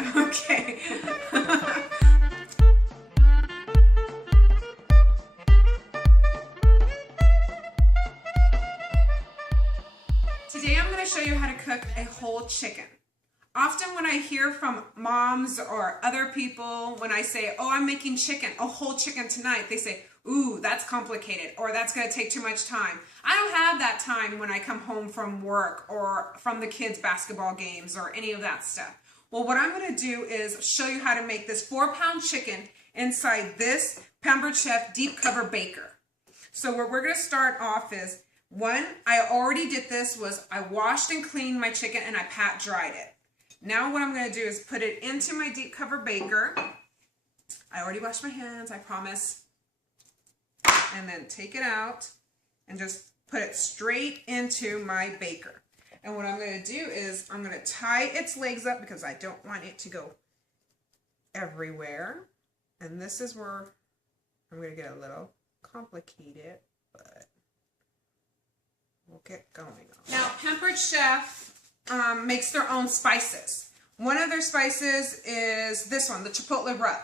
Okay. Today I'm going to show you how to cook a whole chicken. Often when I hear from moms or other people, when I say, oh, I'm making chicken, a whole chicken tonight, they say, ooh, that's complicated, or that's going to take too much time. I don't have that time when I come home from work or from the kids' basketball games or any of that stuff. Well, what I'm going to do is show you how to make this 4-pound chicken inside this Pampered Chef deep cover baker. So where we're going to start off is, one, I already did this, was I washed and cleaned my chicken and I pat dried it. Now what I'm going to do is put it into my deep cover baker. I already washed my hands, I promise. And then take it out and just put it straight into my baker. And what I'm going to do is I'm going to tie its legs up because I don't want it to go everywhere. And this is where I'm going to get a little complicated, but we'll get going on. Now, Pampered Chef makes their own spices. One of their spices is this one, the chipotle rub.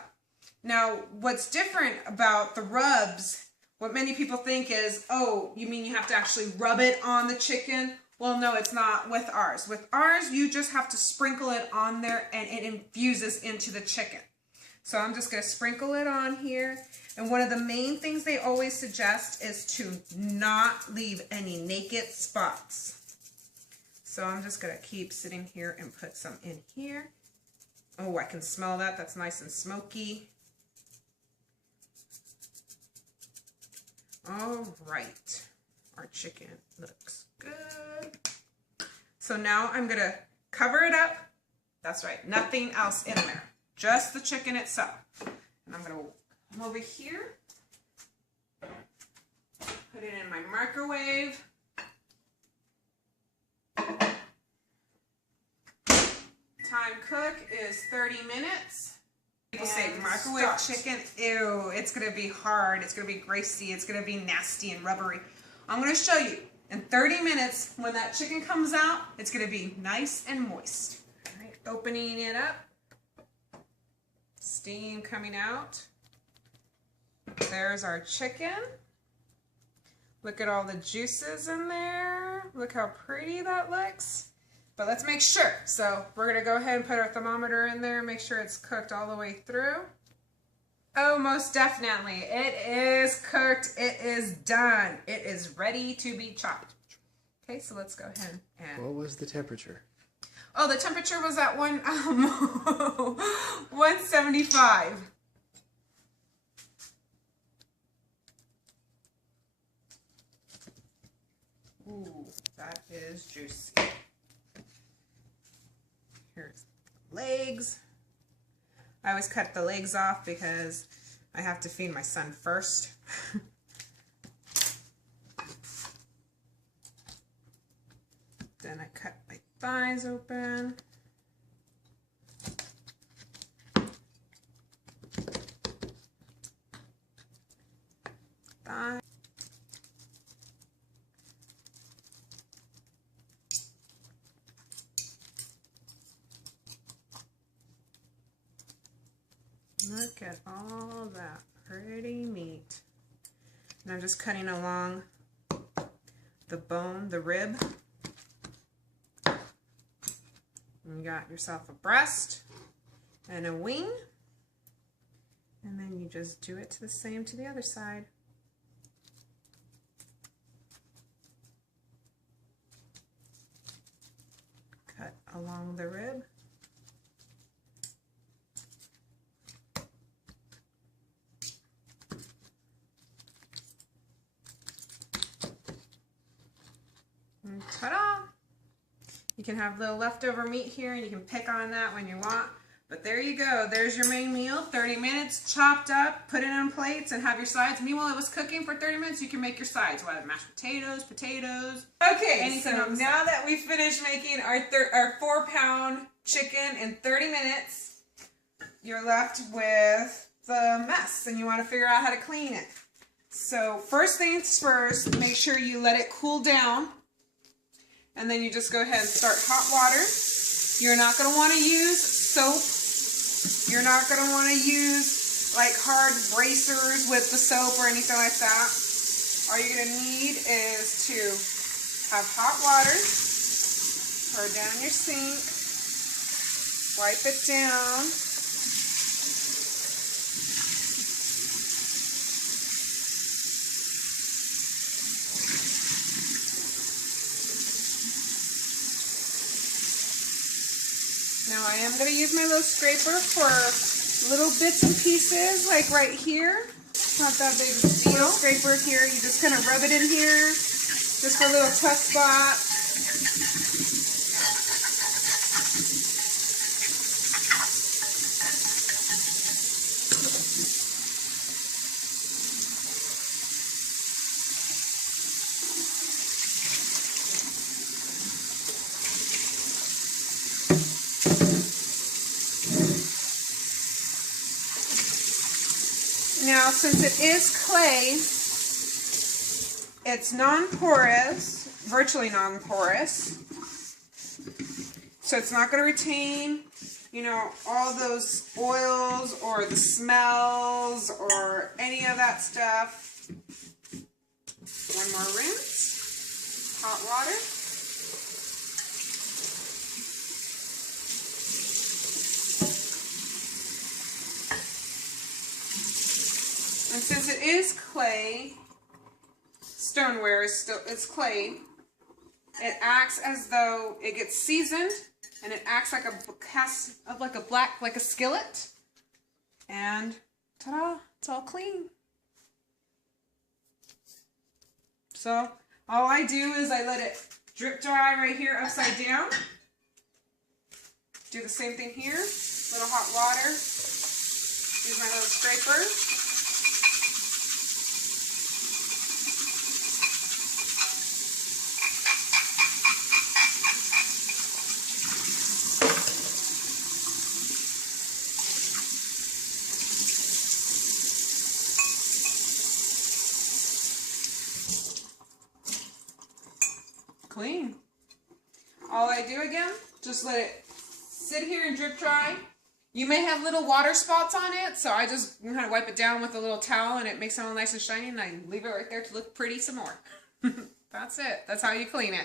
Now, what's different about the rubs, what many people think is, oh, you mean you have to actually rub it on the chicken? Well, no, it's not with ours. With ours, you just have to sprinkle it on there and it infuses into the chicken. So I'm just going to sprinkle it on here. And one of the main things they always suggest is to not leave any naked spots. So I'm just going to keep sitting here and put some in here. Oh, I can smell that. That's nice and smoky. All right. Our chicken looks good. So now I'm going to cover it up. That's right. Nothing else in there. Just the chicken itself. And I'm going to come over here. Put it in my microwave. Time cook is 30 minutes. People say microwave chicken, ew, it's going to be hard, it's going to be greasy, it's going to be nasty and rubbery. I'm going to show you. In 30 minutes, when that chicken comes out, it's going to be nice and moist. All right, opening it up. Steam coming out. There's our chicken. Look at all the juices in there. Look how pretty that looks. But let's make sure. So we're going to go ahead and put our thermometer in there, make sure it's cooked all the way through. Oh, most definitely. It is cooked. It is done. It is ready to be chopped. Okay, so let's go ahead and... What was the temperature? Oh, the temperature was at 175. Ooh, that is juicy. Here's the legs. I always cut the legs off because I have to feed my son first. Then I cut my thighs open. Thigh. Look at all that pretty meat. And I'm just cutting along the bone, the rib. And you got yourself a breast and a wing. And then you just do it to the same to the other side. Cut along the rib. Ta-da! You can have little leftover meat here and you can pick on that when you want. But there you go. There's your main meal. 30 minutes, chopped up, put it on plates, and have your sides. Meanwhile, it was cooking for 30 minutes, you can make your sides. We'll have mashed potatoes. Okay, so now that we finished making our 4-pound chicken in 30 minutes, you're left with the mess, and you want to figure out how to clean it. So first things first, make sure you let it cool down. And then you just go ahead and start hot water. You're not going to want to use soap You're not going to want to use like hard bracers with the soap or anything like that. All you're going to need is to have hot water, pour it down your sink, wipe it down. Now I am going to use my little scraper for little bits and pieces, like right here. It's not that big of a deal. Little scraper here, you just kind of rub it in here, just for a little tough spot. Now, since it is clay, it's non-porous, virtually non-porous, so it's not going to retain, you know, all those oils or the smells or any of that stuff. One more rinse, hot water. And since it is clay, stoneware is still, it's clay, it acts as though it gets seasoned, and it acts like a skillet, and ta-da, it's all clean. So all I do is I let it drip dry right here upside down. Do the same thing here, little hot water, use my little scraper. Clean. All I do again, just let it sit here and drip dry. You may have little water spots on it, so I just kind of wipe it down with a little towel and it makes it all nice and shiny, and I leave it right there to look pretty some more. That's it. That's how you clean it.